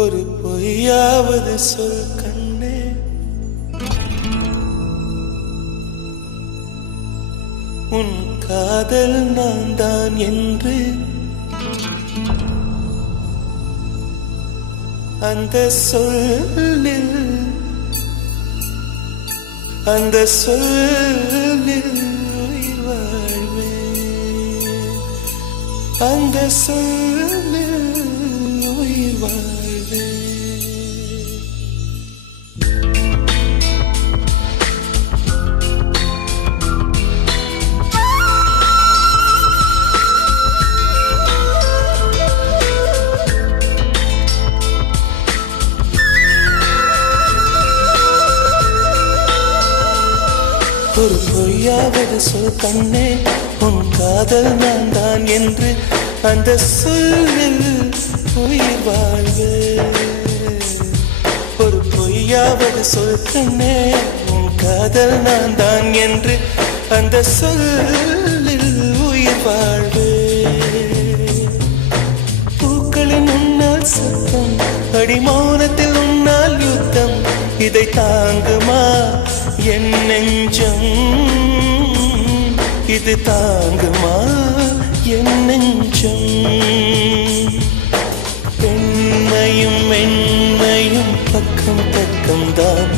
ஒரு பொய்யாவது சொல் கண்ணே, உன் காதல் நான் தான் என்று அந்த சொல்லில் உயிர் வாழ்வேன், அந்த சொல்லில் உயிர் வாழ்வேன். ஒரு பொய்யாவது சொல் கண்ணே, உன் காதல் நான் தான் என்று அந்த சொல்லில் உயிர் வாழ்வேன். ஒரு பொய்யாவது சொல் கண்ணே, உன் காதல் நான் தான் என்று அந்த சொல்லில் உயிர் வாழ்வேன். பூக்களின் உன்னால் சத்தம், அடிமௌனத்தில் உன்னால் யுத்தம், இதை தாங்குமா என் நெஞ்சம், இது தாங்குமா என் நெஞ்சம். பெண்மையும் மென்மையும் பக்கம் பக்கம்தான்,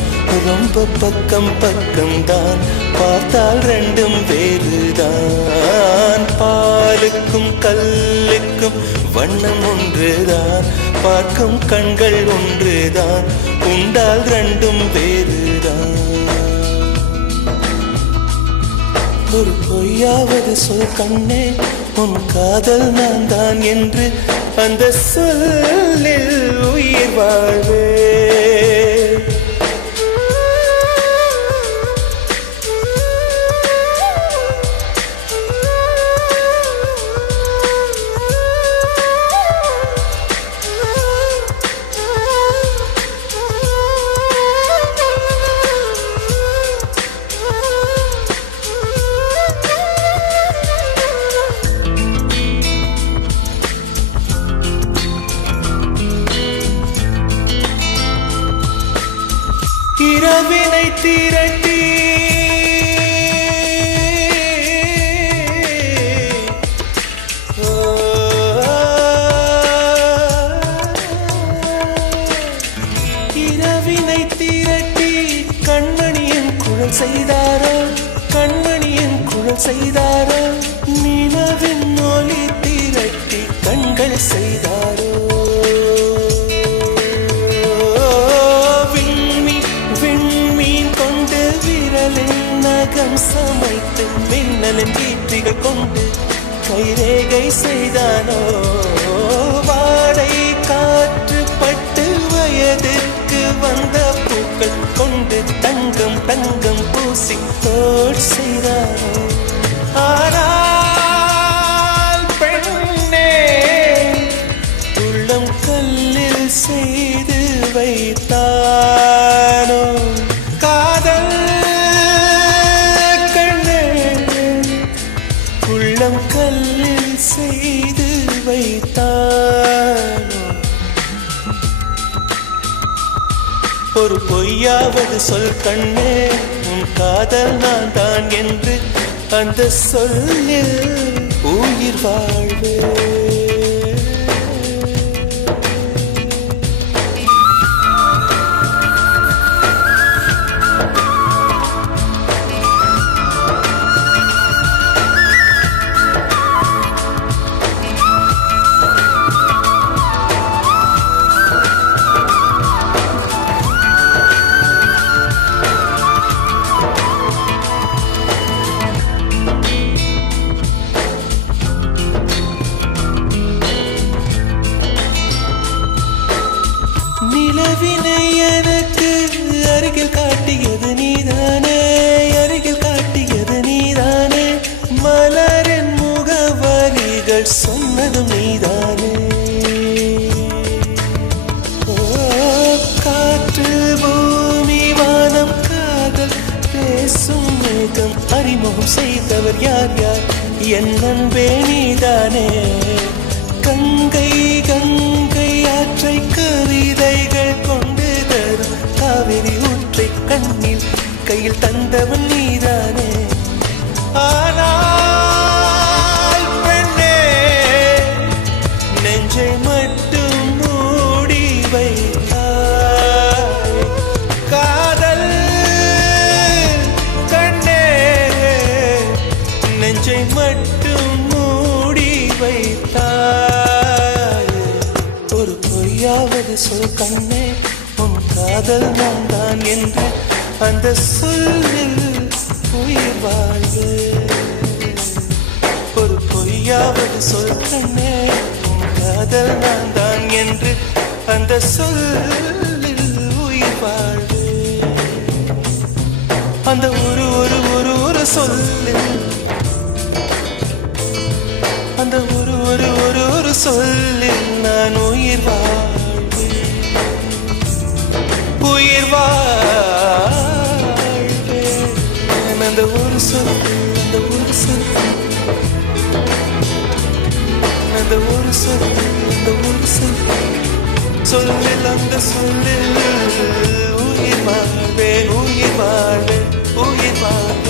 ரொம்ப பக்கம் பக்கம்தான், பார்த்தால் ரெண்டும் வேறுதான். பாலுக்கும் கல்லுக்கும் வண்ணம் ஒன்றுதான், பார்க்கும் கண்கள் ஒன்றுதான், உண்டால் ரெண்டும் வேறுதான். ஒரு பொய்யாவது சொல் கண்ணே, உன் காதல் நான் தான் என்று அந்த சொல்லில் உயிர் வாழ்வேன். இரவினை திரட்டி இரவினை திரட்டி கண்மணியின் குழல் செய்தாரோ, கண்மணியின் குழல் செய்தாரோ, நிலவின் ஒளி திரட்டி கண்கள் செய்தாரோ. சமைத்து மின்னலின் கீர்த்திகள் கொண்டு கைரேகை செய்தானோ. வாடை காற்று பட்டு வயதிற்கு வந்த பூக்கள் கொண்டு தங்கம் தங்கம் பூசி தோட் செய்தானோ. ஆனால் பெண்ணே, உள்ளம் கல்லில் செய்து வைத்தானோ காதல். உள்ளம் கல்லில் செய்து வைத்தானோ. ஒரு பொய்யாவது சொல் கண்ணே, உன் காதல் நான் தான் என்று அந்த சொல்லில் உயிர் வாழ்வேன். நிலவினை எனக்கு அருகில் காட்டியது நீதானே, அருகில் காட்டியது நீதானே, மலரின் முகவரிகள் சொன்னதும் நீதானே. காற்று பூமி வானம் காதல் பேசும் மேகம் அறிமுகம் செய்தவர் யார் யார், என் அன்பே நீதானே. கங்கை கங்கை ஆற்றை கவிதைகள் கொண்டு தரும் காவிரி ஊற்றை கண்ணில் கையில் தந்தவன் நீதானே. ஆனால் பெண்ணே நெஞ்சை மட்டும் மூடி வைத்தாய், காதல் கண்ணே நெஞ்சை மட்டும் மூடி வைத்தாய். ஒரு பொய்யாவது சொல் கண்ணே, உன் காதல் நான் தான் என்று அந்த சொல்லில் உயிர் வாழ்வு. ஒரு பொய்யாவது சொல் கண்ணே, உன் காதல் நான் தான் என்று அந்த சொல்லில் உயிர் வாழ்வு. அந்த ஒரு ஒரு ஒரு ஒரு சொல்லில், அந்த ஒரு ஒரு ஒரு ஒரு சொல்லில் நான் உயிர் வாழ்வேன், உயிர் வாழ்வேன். அந்த ஒரு சொல், அந்த ஒரு சொல், அந்த ஒரு சொல், அந்த ஒரு சொல் சொல்லில், அந்த சொல்லில் உயிர் வாழ்வேன், உயிர் வாழ்வேன், உயிர் வாழ்வேன்.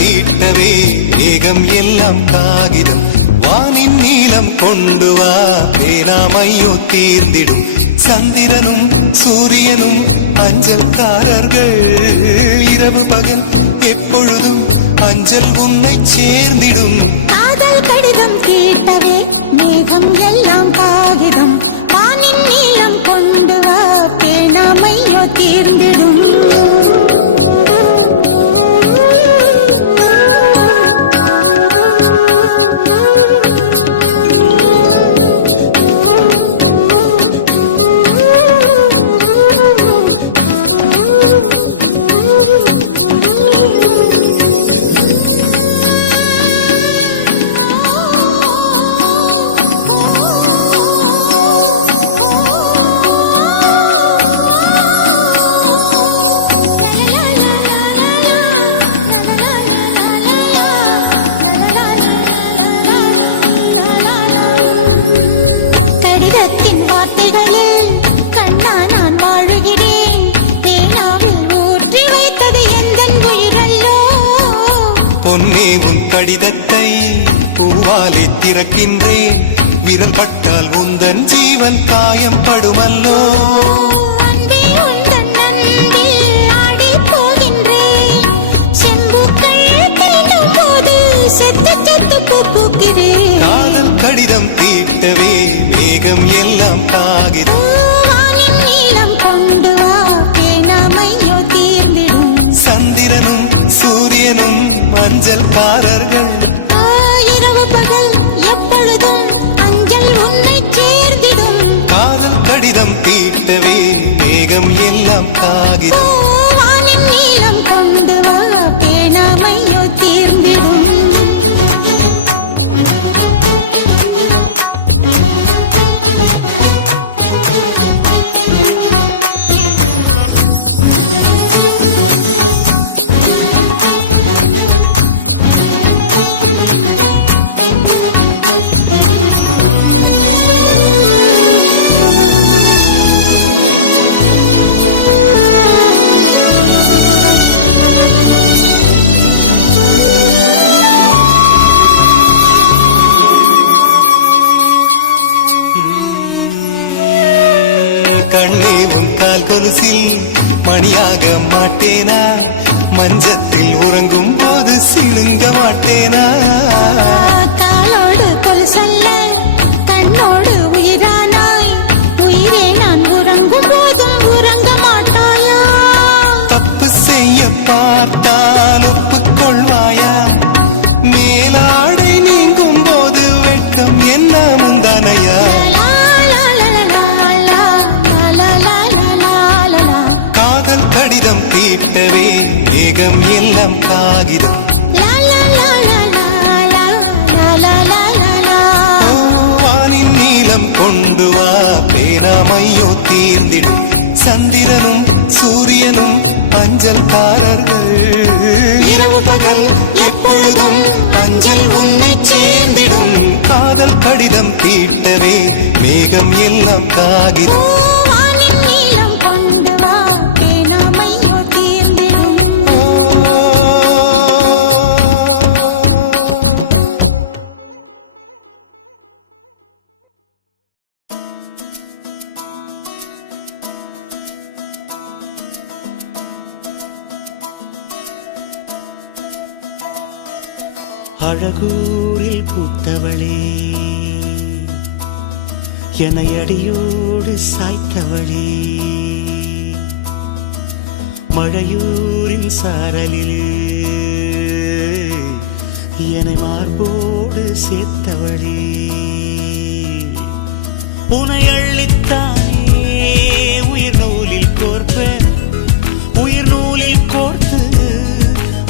தீட்டவே மேகம் எல்லாம் காகிதம் வானின் நீளம் கொண்டு வா பேனாமையோ தீர்ந்திடும் சந்திரனும் சூரியனும் அஞ்சல்காரர்கள் இரவு பகல் எப்பொழுதும் அஞ்சல் உன்னை சேர்ந்திடும் காதல் கடிதம் தீட்டவே மேகம் எல்லாம் காகிதம் வானின் நீளம் கொண்டு வா பேனாமையோ தீர்ந்திடும் கடிதத்தை பூவாலே திறக்கின்றேன் விரல் பட்டால் உந்தன் ஜீவன் காயம் படுமல்லோ காதல் கடிதம் தீட்டவே மேகம் எல்லாம் காகிதம் நீளம் கொண்டு வா பேனாமையோ தீர்ந்திடும் சந்திரனும் சூரியனும் மஞ்சள்காரர்கள் மேகம் எல்லாம் காகிதம் வானின் நீளம் கொண்டு வா பேணாமையோ தீர்ந்திடும் கண்ணே உன் கால் கொலுசில் மணியாக மாட்டேனா மஞ்சத்தில் உறங்கும் போது சிணுங்க மாட்டேனா காலோடு கொலுசல்ல கண்ணோடு உயிரானாய் உயிரே நான் உறங்கும் போதும் உறங்க மாட்டாயா தப்பு செய்ய பார்த்தால் ஒப்புக்கொள்வாயா மேலாடை நீங்கும் போது வெட்கம் என்ன முந்தானையா காதல் கடிதம் தீட்டவே மேகம் எல்லாம் காகிதம் வானின் நீளம் கொண்டு வா பேராமையோ தீர்ந்திடும் சந்திரனும் சூரியனும் அஞ்சல்காரர்கள் இரவு பகல் எப்பொழுதும் அஞ்சல் உன்னை சேர்ந்திடும் காதல் கடிதம் தீட்டவே மேகம் எல்லாம் காகிதம் வானின் நீளம் கொண்டு வா பேணாமையோ தீர்ந்திடும் அழகூரில் பூத்தவளே என்னை அடியோடு சாய்த்தவளே மழையூரின் சாரலிலே என்னை மார்போடு சேர்த்தவளே உனை அள்ளித்தானே உயிர் நூலில் கோர்ப்பேன் உயிர் நூலில் கோர்த்து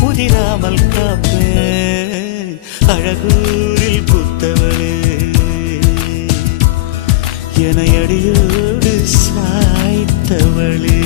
உதிராமல் காப்பேன் அழகூரில் புத்தவளே என அடியோடு சாய்த்தவளே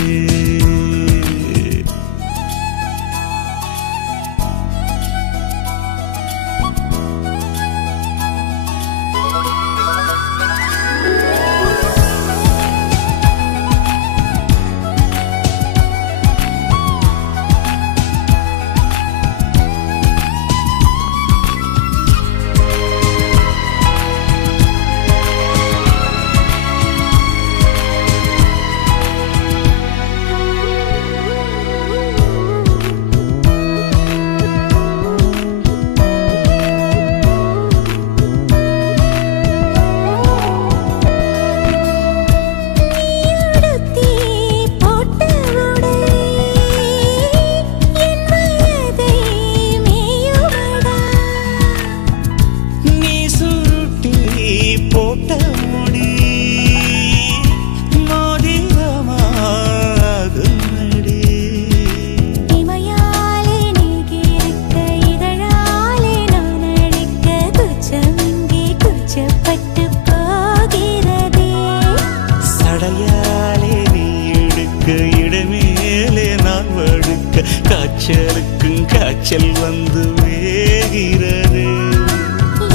காய்ச்சலுக்கும் காய்ச்சல் வந்து வேகிறது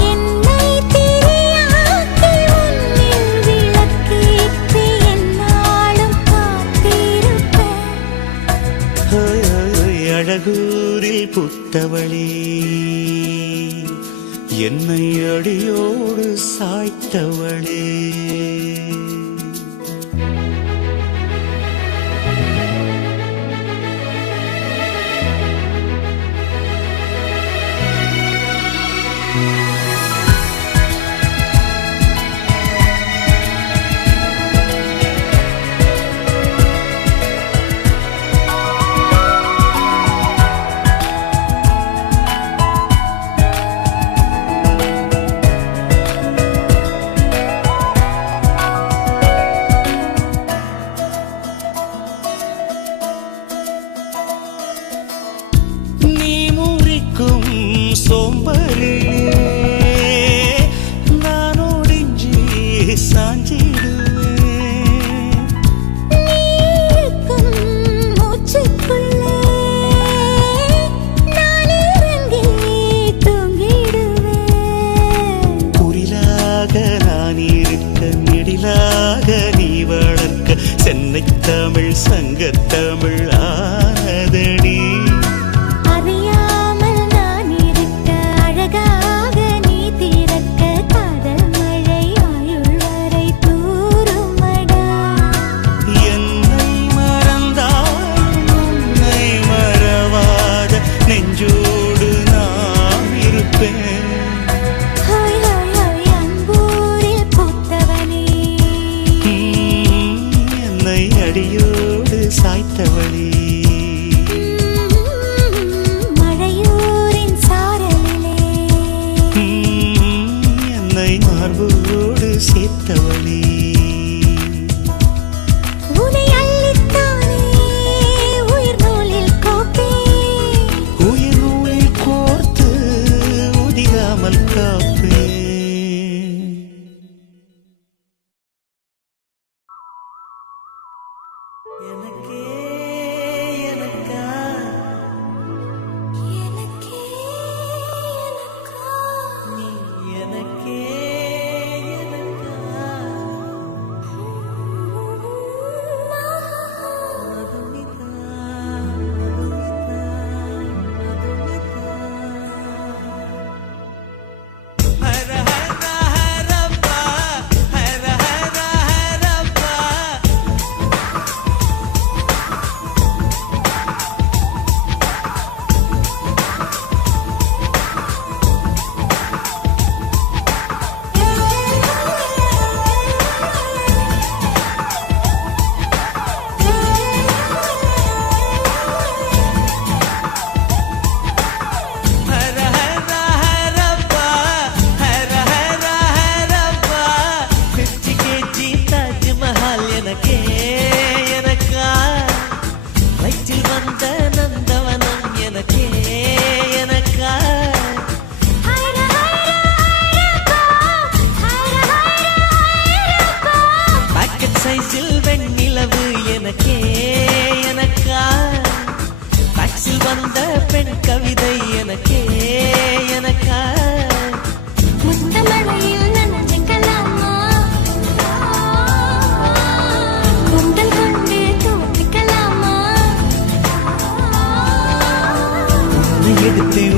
என்னை திரியாக்கி உன்னில் விளக்கேற்றி எந்நாளும் காத்திருப்பேன் அழகூரில் புத்தவளே என்னை அடியோடு சாய்த்தவளே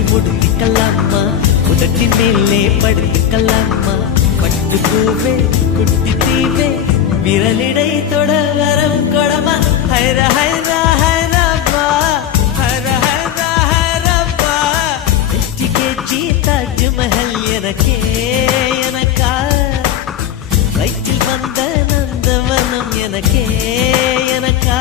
முடிக்கலாமா உதட்டின் மேலே படுத்துக்கலாமா பட்டு பூவே குட்டி தீவே விரலிடை தொட வரம் கொடமா ஹைர ஹைர ஹைரப்பா ஹைர ஹைர ஹைரப்பா வெற்றி கேச்சி தாஜ்மஹல் எனக்கே எனக்கா வயிற்றில் வந்த நந்தவனம் எனக்கே எனக்கா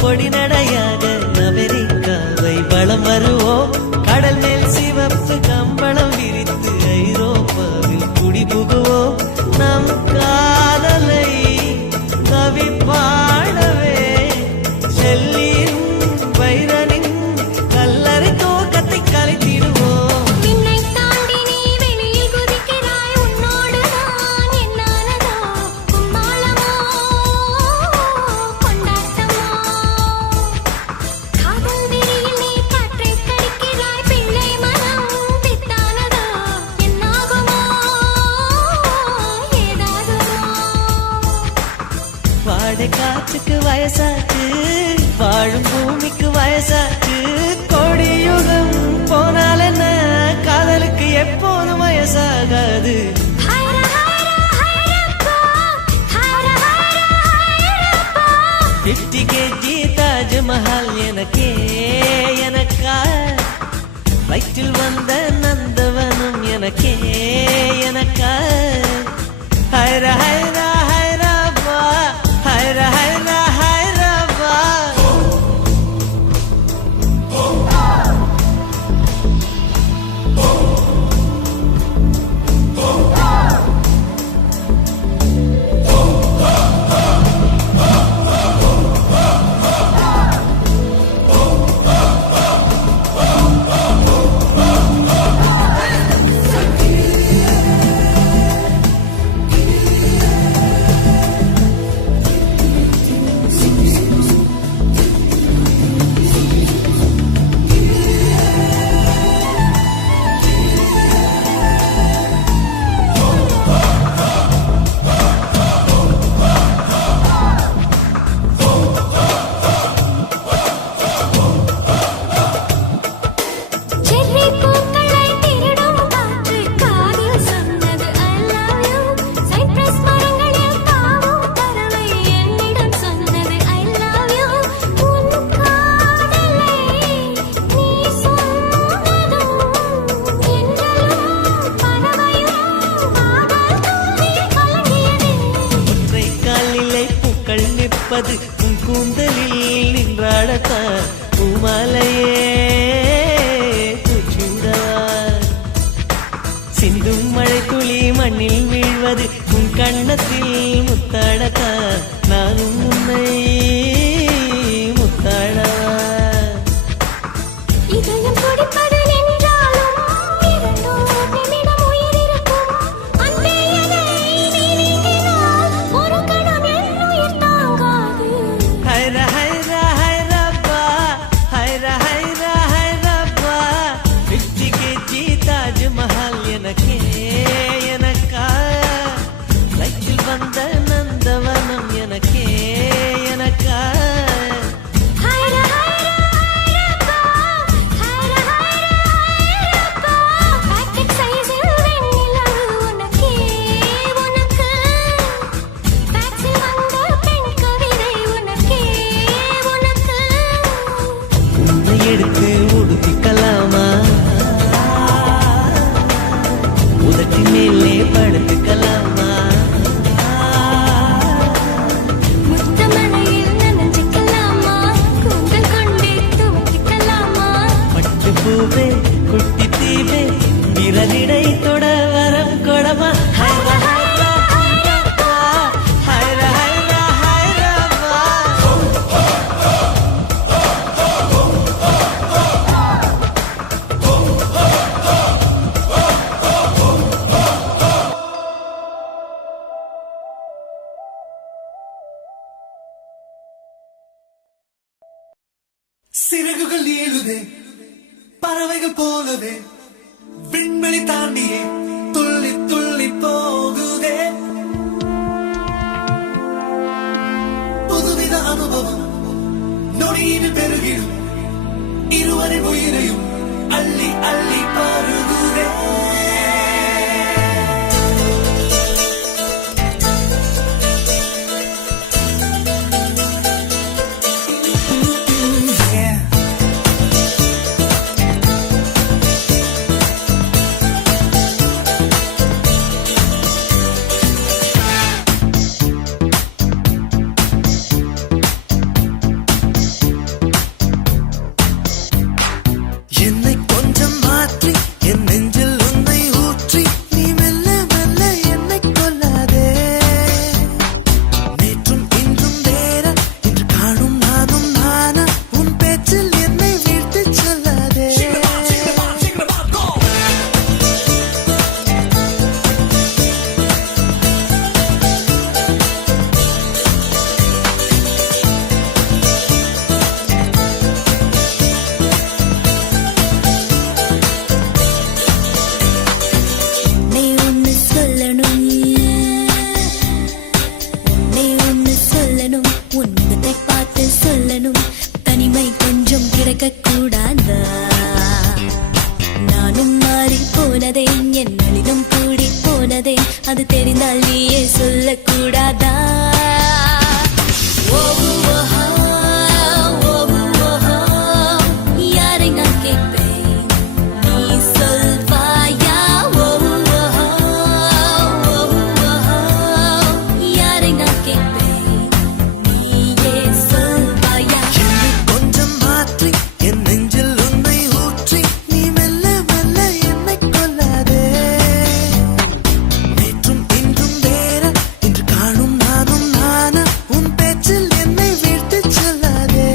கொடி நடையாக அமெரிக்காவை வலம் வருவோம் கடல் மேல் சிவப்பு கம்பளம் விரித்து ஐரோப்பாவில் குடிபுகுவோம் நம் காதலை கவி பாடவே செல்லின் வைரனின் கல்லறை தோக்கத்தை கலைத்திடுவோம் விண்ணை தாண்டி நீ வெளியில் குதிக்கிறாய் உன்னோடு நான் என்னானதோ கும்மாளமோ கொண்டாட்டமோ காதல் வெறியில் நீ காற்றை கடிக்கிறாய் பிள்ளை மனம் பித்தானதோ என்னாகுமோ ஏதாகுமோ வாடை காற்றுக்கு வயசாச்சு வாழும் பூமிக்கு வயசாச்சு கோடியுகம் போனால் என்ன காதலுக்கு எப்போதும் வயசாகாது ஹைர ஹைர ஹைரப்பா ஹைர ஹைர ஹைரப்பா 50 கேஜி தாஜ்மஹால் எனக்கே எனக்கா வயிற்றில் வந்த நந்தவனம் எனக்கே எனக்கா ஹைர ஹைர ஹைரப்பா ஹைர ஹைர ஹைரப்பா செர்ரி பூக்களை திருடும் காற்று காதில் சொன்னது I love you சைப்ரஸ் மரங்களில் தாவும் பறவை என்னிடம் சொன்னது I love you உன் காதலை நீ சொன்னதும் என்றலும் பறவையும் காதல் தூவில் கலங்கியது ஒற்றை காலிலே பூக்கள் நிற்பது உன் கூந்தலில் நின்றாடத்தான் பூமாலையே பூச்சூடவா சிந்தும் மழை துளி மண்ணில் வீழ்வது உன் கண்ணத்தில் முத்தாடத்தான் நானும் உன்னை முத்தாடவா இதயம் துடிப்பது நின்றாலும் இரண்டோர் நிமிடம் உயிர் இருக்கும் அன்பே என்னை நீ நீங்கினால் ஒரு கணம் என் உயிர் தாங்காது ஹைர ஹைர ஹைரப்பா ஹைர ஹைர ஹைரப்பா 50 கேஜி தாஜ்மஹால் எனக்கே எனக்கா வயிற்றில் வந்த நந்தவனம் என சிறகுகள் ஏழுதே பறவைகள் போலவே விண்வெளி தாண்டியே துள்ளி துள்ளி போகுதே புதுவித அனுபவம் நொடியில் பெருகிடும் இருவரின் உயிரையும் அள்ளி அள்ளி பருகுதே என்னை கொஞ்சம் மாற்றி என் நெஞ்சில் உன்னை ஊற்றி நீ மெல்ல மெல்ல என்னை கொல்லாதே நேற்றும் இன்றும் வேற இன்று காணும் நானும் நானா உன் பேச்சில் என்னை வீழ்த்திச் சொல்லாதே நீ ஒன்னு சொல்லணும் நீ ஒன்னு சொல்லணும் உன்னை பார்த்து சொல்லணும் தனிமை கொஞ்சம் கிடைக்க கூடாதா நானும் மாறி போனதே என் நளினம் கூடி போனதே அது தெரிந்தால் நீயே சொல்லக்கூடாதா ஓ ஓஹோ, ஓ ஓஹோ, யாரை நான் கேட்பேன் நீ சொல்வாயா ஓ ஓஹோ, ஓ ஓஹோ, யாரை நான் கேட்பேன் நீயே சொல்வாயா என்னை கொஞ்சம் மாற்றி என் நெஞ்சில் உன்னை ஊற்றி நீ மெல்ல மெல்ல என்னை கொல்லாதே நேற்றும் இன்றும் வேற இன்று காணும் நானும் நானா உன் பேச்சில் என்னை வீழ்த்திச் சொல்லாதே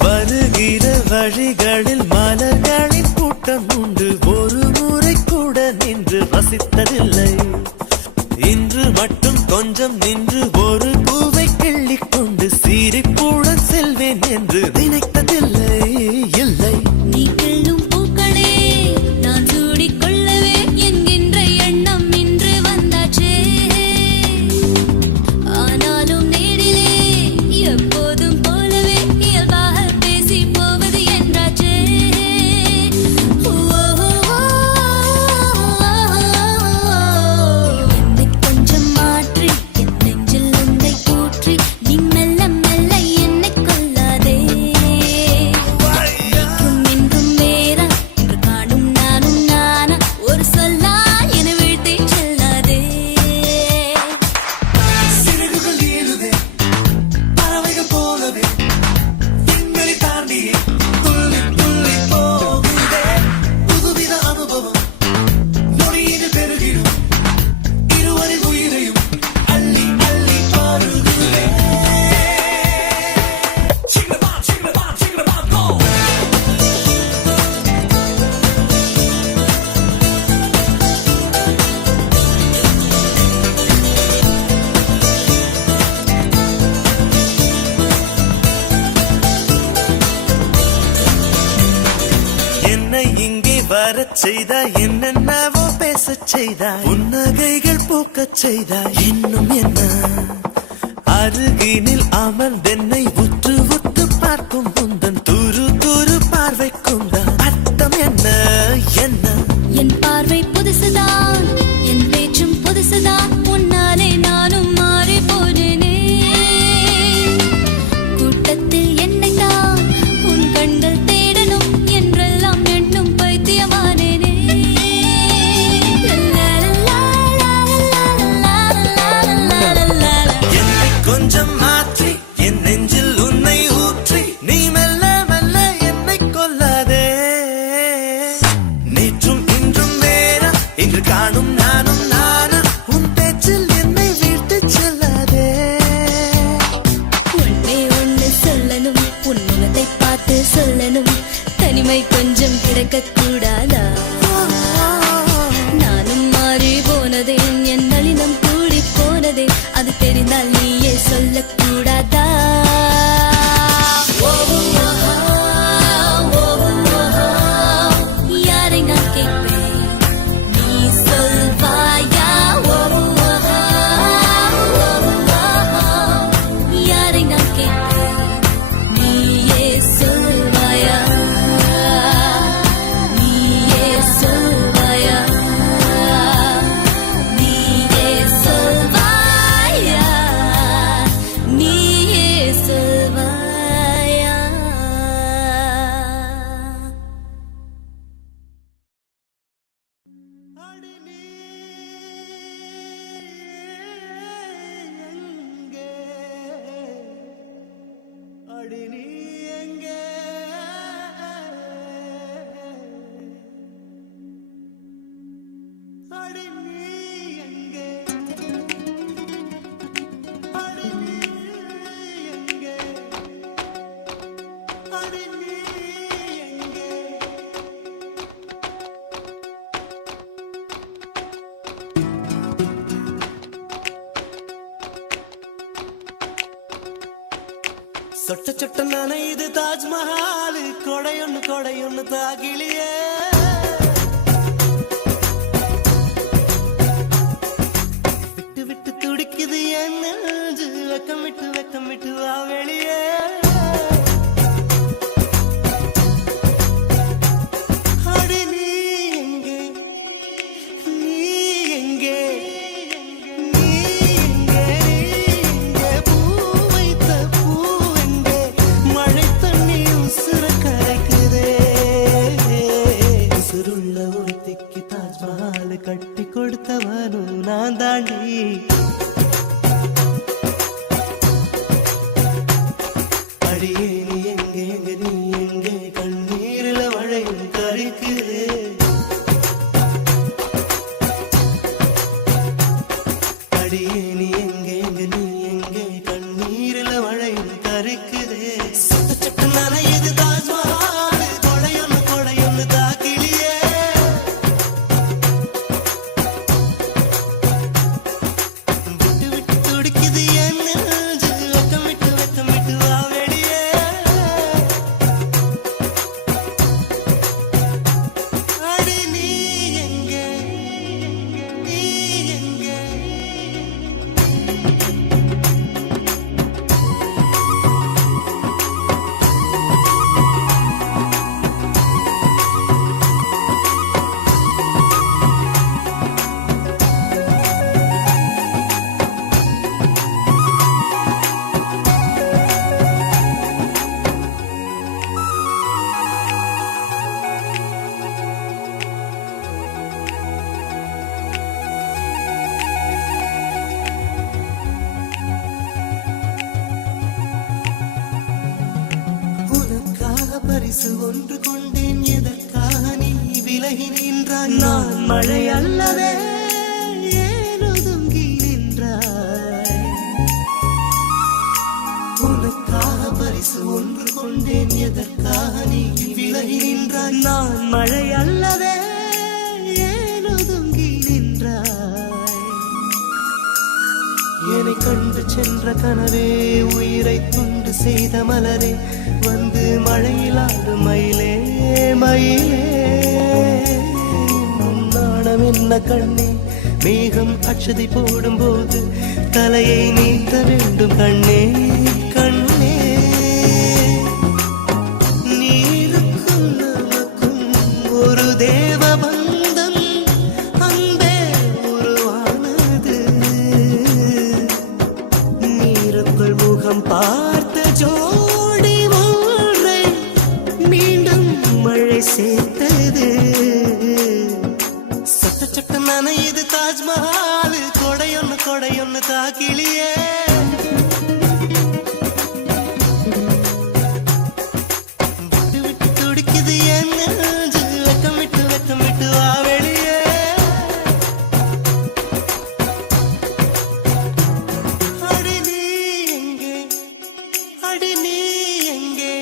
வருகிற வழிகளில் மலர்களின் கூட்டம் உண்டு ஒரு முறை கூட நின்று ரசித்ததில்லை இன்று மட்டும் கொஞ்சம் நின்று ஒரு பூவை கிள்ளிக் கொண்டு சிரிப்புடன் செல்வேன் என்று நினைத்ததில்லை இல்லை நீ கிள்ளும் பூக்களே நான் சூடிக் கொள்ளவே என்கின்ற எண்ணம் இன்று வந்தாச்சே ஆனாலும் நேரிலே எப்போதும் போலவே இயல்பாக பேசி போவது என்றாச்சே என்னை கொஞ்சம் மாற்றி என் நெஞ்சில் உன்னை ஊற்றி நீ மெல்ல மெல்ல என்னை கொல்லாதே நேற்றும் இன்றும் வேற இன்று காணும் நானும் நானா ஒரு சொல்லால் என வீழ்த்திச் செல்லாதே சிறகுகள் ஏழுதே பறவைகள் போலவே விண்வெளி தாண்டியே துள்ளி துள்ளி போகுதே புதுவித அனுபவம் நொடியில் பெருகிடும் இருவரின் உயிரையும் அள்ளி அள்ளி பருகுதே go! என்னை இங்கே வரச் செய்தாய் என்னென்னவோ பேசச் செய்தாய் புன்னகைகள் பூக்கச் செய்தாய் இன்னும் என்ன அருகினில் அமர்ந்தென்னை உற்று உற்று பார்க்கும் உந்தன் துரு துரு பார்வைக்கும் தான் அர்த்தம் என்ன என்ன என் பார்வை புதுசுதான் என் பேச்சும் புதுசுதான் உன்னாலே நானும் மாறி போனேனே கூட்டத்தில் என்னை தான் உன் கண்கள் தேடணும் என்றெல்லாம் எண்ணும் பைத்தியமானேனே என்னை கொஞ்சம் மாற்றி என் நெஞ்சில் உன்னை ஊற்றி நீ மெல்ல மெல்ல என்னை கொல்லாதே நேற்றும் இன்றும் வேற இன்று காணும் நானும் நானா உன் பேச்சில் அடி நீ எங்கே அடி நீ எங்கே அடி நீ எங்கே அடி நீ எங்கே சொட்ட சொட்ட நனையுது தாஜ்மஹால் கொடையொன்னு தாகிலியே விட்டு விட்டு துடிக்குது என் நெஞ்சு வெக்கம் விட்டு வா வெளியே அடி நீ எங்கே நீ எங்கே நீ எங்கே பூ வைத்த பூவெங்கே மழை தண்ணி உசுர கரைக்குதே உசுருள்ள ஒருத்திக்கு தாஜ்மஹால் கட்டி கொடுத்தவனும் நான் தாண்டி அடியே நீ எங்கே நீ எங்கே கண்ணீரில மழையும் கரைக்குதே அடியே நீ எங்கே நீ எங்கே கண்ணீரில மழையும் கரைக்குதே சொட்ட சொட்ட நனையுது தாஜ்மஹால் கொடையொன்னு தாக்கிலியே விட்டு விட்டு துடிக்குது என் நெஞ்சு வெக்கம் விட்டு வா வெளியே அடி நீ எங்கே நீ எங்கே உனக்காக பரிசு ஒன்று கொண்டேன் எதற்காக நீ விலகி நின்றாய் நான் மழை அல்லவே ஏன் ஒதுங்கி நின்றாய் உனக்காக பரிசு ஒன்று கொண்டேன் எதற்காக நீ விலகி நின்றாய் நான் மழை அல்லவே ஏன் ஒதுங்கி நின்றாய் என்னை கண்டு சென்ற கனவே உயிரை துண்டு செய்த மலரே வந்து மழையில் ஆடு மயிலே மயிலே உன் நாணம் என்ன கண்ணே மேகம் அச்சதை போடும்போது தலையை நீட்ட வேண்டும் கண்ணே கண்ணே நீருக்கும் நமக்கும் ஒரு தேவ பந்தம் அன்பே உருவானது நீருக்குள் முகம் பார்த்த ஜோடி ஒன்றை மீண்டும் மழை சேர்த்தது சொட்ட சொட்ட நனையுது தாஜ்மஹால் கொடையொன்னு தாக்கிலியே விட்டு விட்டு துடிக்குது என் நெஞ்சு வெக்கம் விட்டு வா வெளியே அடி நீ எங்கே அடி நீ எங்கே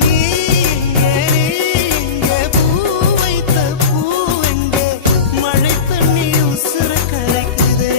நீ எங்கே பூ வைத்த பூவெங்கே மழை தண்ணி உசுர கரைக்குதே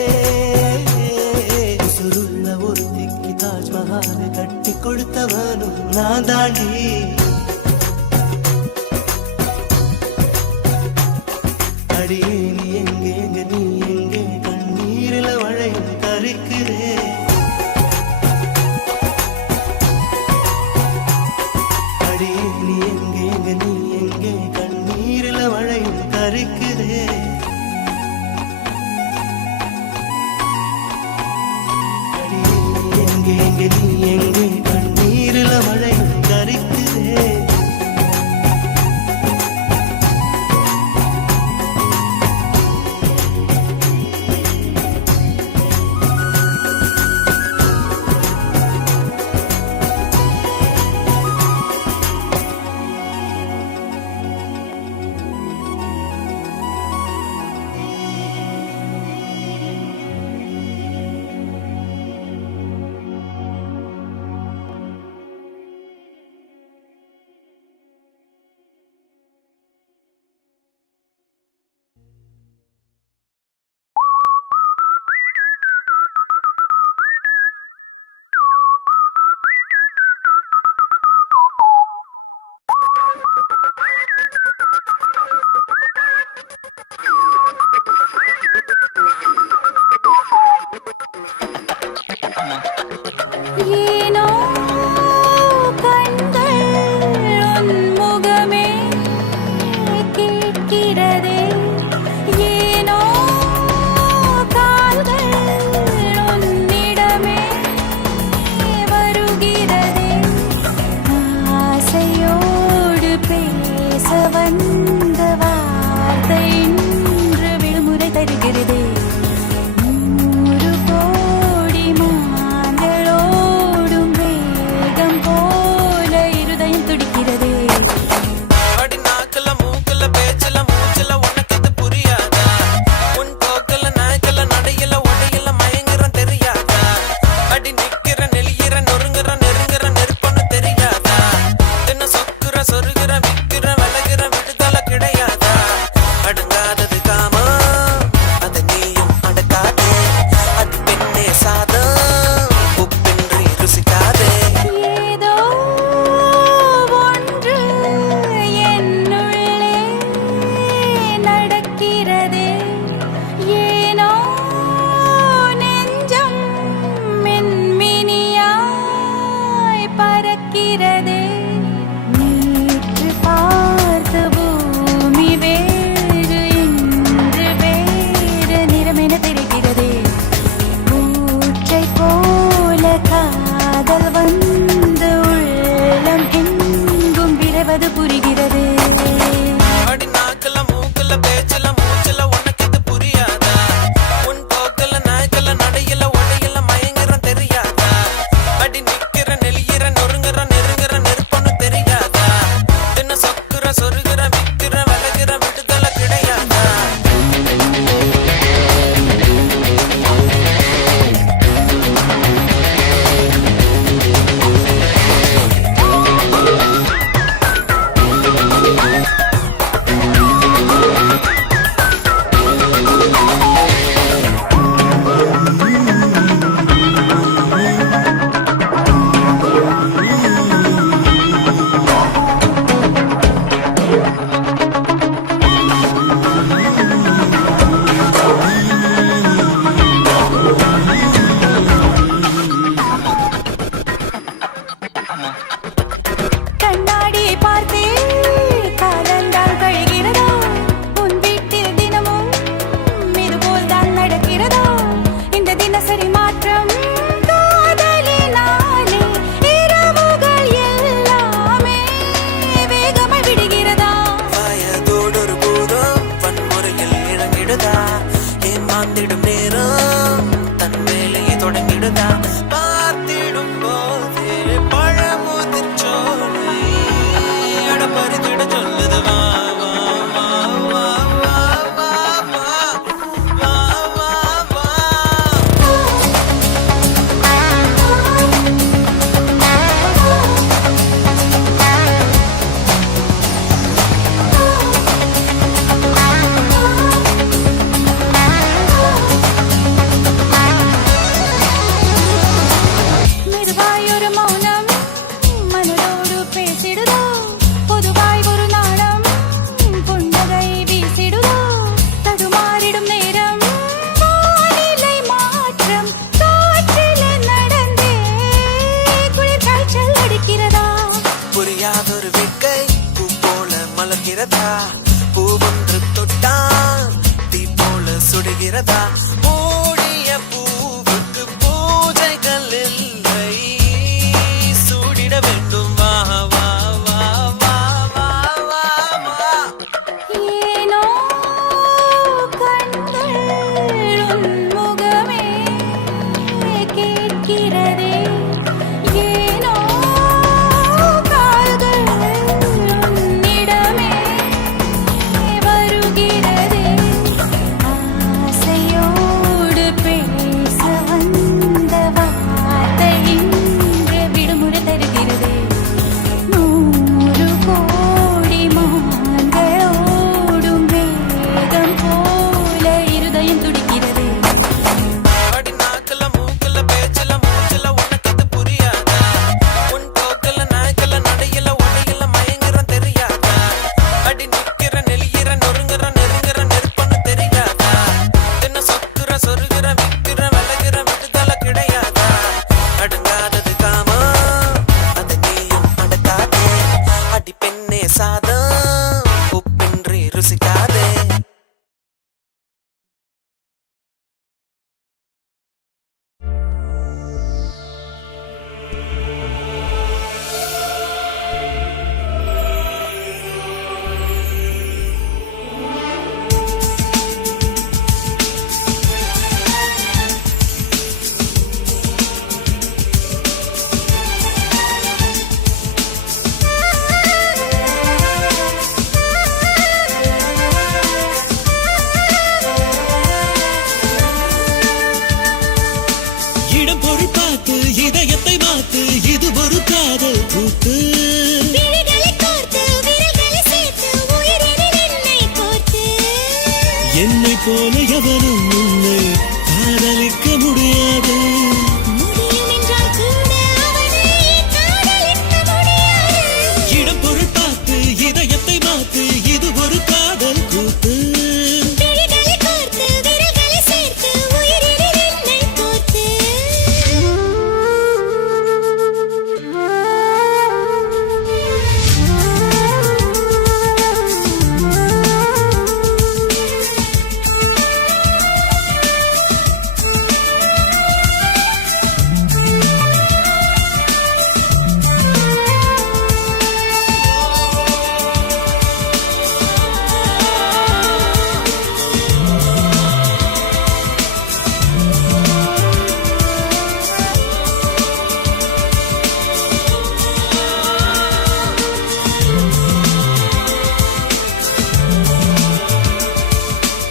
ஏனோ கண்கள் உன் முகமே கேட்கிறதே ஏனோ கால்கள் உன்னிடமே வருகிறதே ஆசையோடு பேச வந்த வார்த்தை இன்று விடுமுறை தருகிறதே 100 கோடி மான்களோடும் வேகம் போல இருதயம் துடிக்கிறதே அடி நாக்குல மூக்குல பேச்சுல மூச்சுல உனக்கு இது புரியாதா உன் போக்குல நாய்க்கல நடையில உடையில மயங்குறோம் தெரியாதா அடி நிக்கிற நெளியிற நொறுங்குற நெருங்குற நெருப்பொன்னு தெரியாதா தின சொக்குற சொருகிற விக்கிற விலகிற விடுதலை கிடையாதா அடங்காதது காமா அது நீயும் அடக்காதே அது பெண்ணே சாதம் உப்பின்றி ருசிக்காதே ஏதோ ஒன்று என்னுள்ளே நடக்கிறதே ஏனோ நெஞ்சம் மின்மினியாய் பறக்கிறதே நேற்று பார்த்த பூமி வேறு இன்று வேறு நிறமென தெரிகிறதே ஊற்றைப் போல காதல் வந்து உள்ளம் எங்கும் விரைவது புரிகிறது அடி நாக்குல மூக்குல பேச்சுல மூச்சுல உனக்கு இது புரியாதா உன் போக்குல நாய்க்கல நடையில உடையில மயங்குறோம் தெரியாதா அடி நிக்கிற நெளியிற நொறுங்குற நெருங்குற நெருப்பொன்னு தெரியாதா தின சொக்குற சொருகிற விக்கிற விலகிற விடுதலை கிடையாதா கண்ணாடியை பார்த்தே காலந்தால் கழிகிறதா உன் வீட்டில் தினமும் இதுபோல் தான் நடக்கிறதா இந்த தினசரி மாற்றம் காதலினாலே இரவுகள் எல்லாமே வேகமாய் விடுகிறதா வயதோடொரு பூதம் வன்முறையில் இறங்கிடுதா ஏமாந்திடும் நேரம் தன் வேலையை தொடங்கிடுதா பார்த்திடும் போதே பழமுதிர் சோலை அடப்பறித்திட சொல்லுது வா வா வா வா வா வா வா வா வா வா மெதுவாய் ஒரு மௌனம் மனதோடு பேசிடுதோ பொதுவாய் ஒரு நாளம் புன்னகை வீசிடுதோ தடுமாறிடும் நேரம் வானிலை மாற்றம் காற்றிலே நடந்தே குளிர் காய்ச்சல் அடிக்கிறதா புரியாதொரு வேட்கை பூ போல மலர்கிறதா பூவொன்று தொட்டால் தீ போல சுடுகிறதா மூடிய பூவுக்கு பூஜைகள் இல்லை சூடிட வேண்டும் வா வா வா வா வா வா வா ஏனோ கண்கள் உன் முகமே கேட்கிறதே ஏனோ கால்கள் உன்னிடமே வருகிறதே ஆசையோடு பேச வந்த வார்த்தை இன்று விடுமுறை தருகிறதே 100 கோடி மான்களோடும் வேகம் போல இருதயம் துடிக்கிறதே அடி நாக்குல மூக்குல பேச்சுல மூச்சுல உனக்கு இது புரியாதா உன் போக்குல நாய்க்கல நடையில உடையில மயங்குறோம் தெரியாதா அடி நிக்கிற நெளியிற நொறுங்குற நெருங்குற நெருப்பொன்னு தெரியாதா தின சொக்குற சொருகிற விக்கிற விலகிற விடுதலை கிடையாதா அடங்காதது பொருள் பார்த்து இதயத்தை மாத்து இது ஒரு காதல் கூத்து விழிகளை கோர்த்து விரல்களை சேர்த்து உயிரினில் என்னை கோர்த்து என்னை போல எவரும் உன்னை காதலிக்க முடியாது முடியும் என்றால் கூட அவனை காதலிக்க முடியாது இடம் பொருள் பார்த்து இதயத்தை மாத்து இது ஒரு காதல் கூத்து விழிகளை கோர்த்து விரல்களை சேர்த்து உயிரினில் என்னை கோர்த்து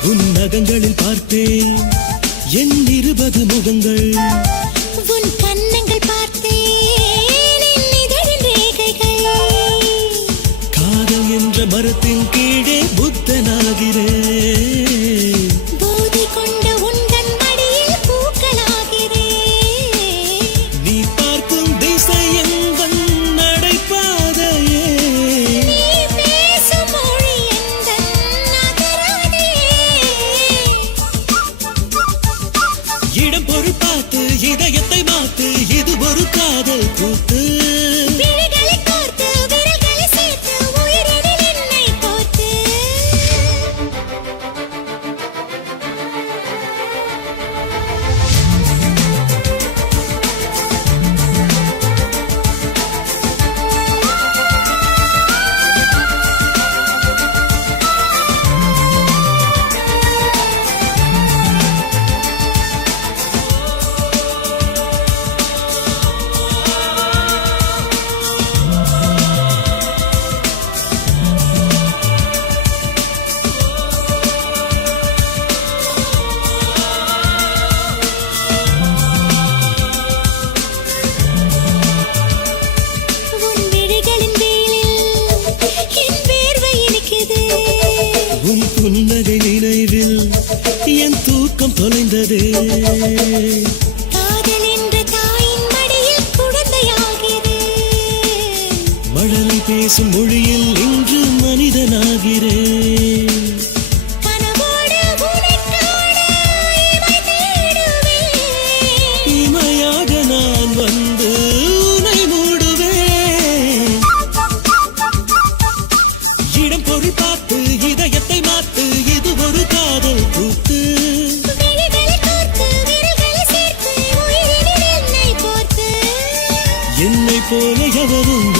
உன் நகங்களில் பார்த்தேன் என் 20 முகங்கள் உன் கன்னங்கள் பார்த்தேன் என் இதழின் ரேகைகள் காதல் என்ற மரத்தின் கீழே புத்தனாகிறேன் போதை கொண்ட உந்தன் மடியில் பூக்களாகிறேன் நீ பார்க்கும் திசை எங்கள் நடைபாதையே நீ பேசும் மொழி எந்தன் நகராதையே இடம் பொருள் பார்த்து இதயத்தை மாத்து இது ஒரு காதல் கூத்து விழிகளை கோர்த்து விரல்களை சேர்த்து உயிரினில் என்னை கோர்த்து உன் விழிகளின் வேலில் என் வேர்வை இனிக்குது உன் புன்னகை நினைவில் என் தூக்கம் தொலைந்ததே காதல் என்ற தாயின் மடியில் குழந்தையாகிறேன் மழலை பேசும் மொழியில் இன்று மனிதனாகிறேன் கனவோடு உன்னைக் காண இமை தேடுவேன் இமையாக நான் வந்து உன்னை மூடுவேன் இடம் பொருள் பார்த்து இதயத்தை மாத்து இது ஒரு காதல் கூத்து விழிகளை கோர்த்து விரல்களை சேர்த்து உயிரினில் என்னை கோர்த்து என்னை போல எவரும்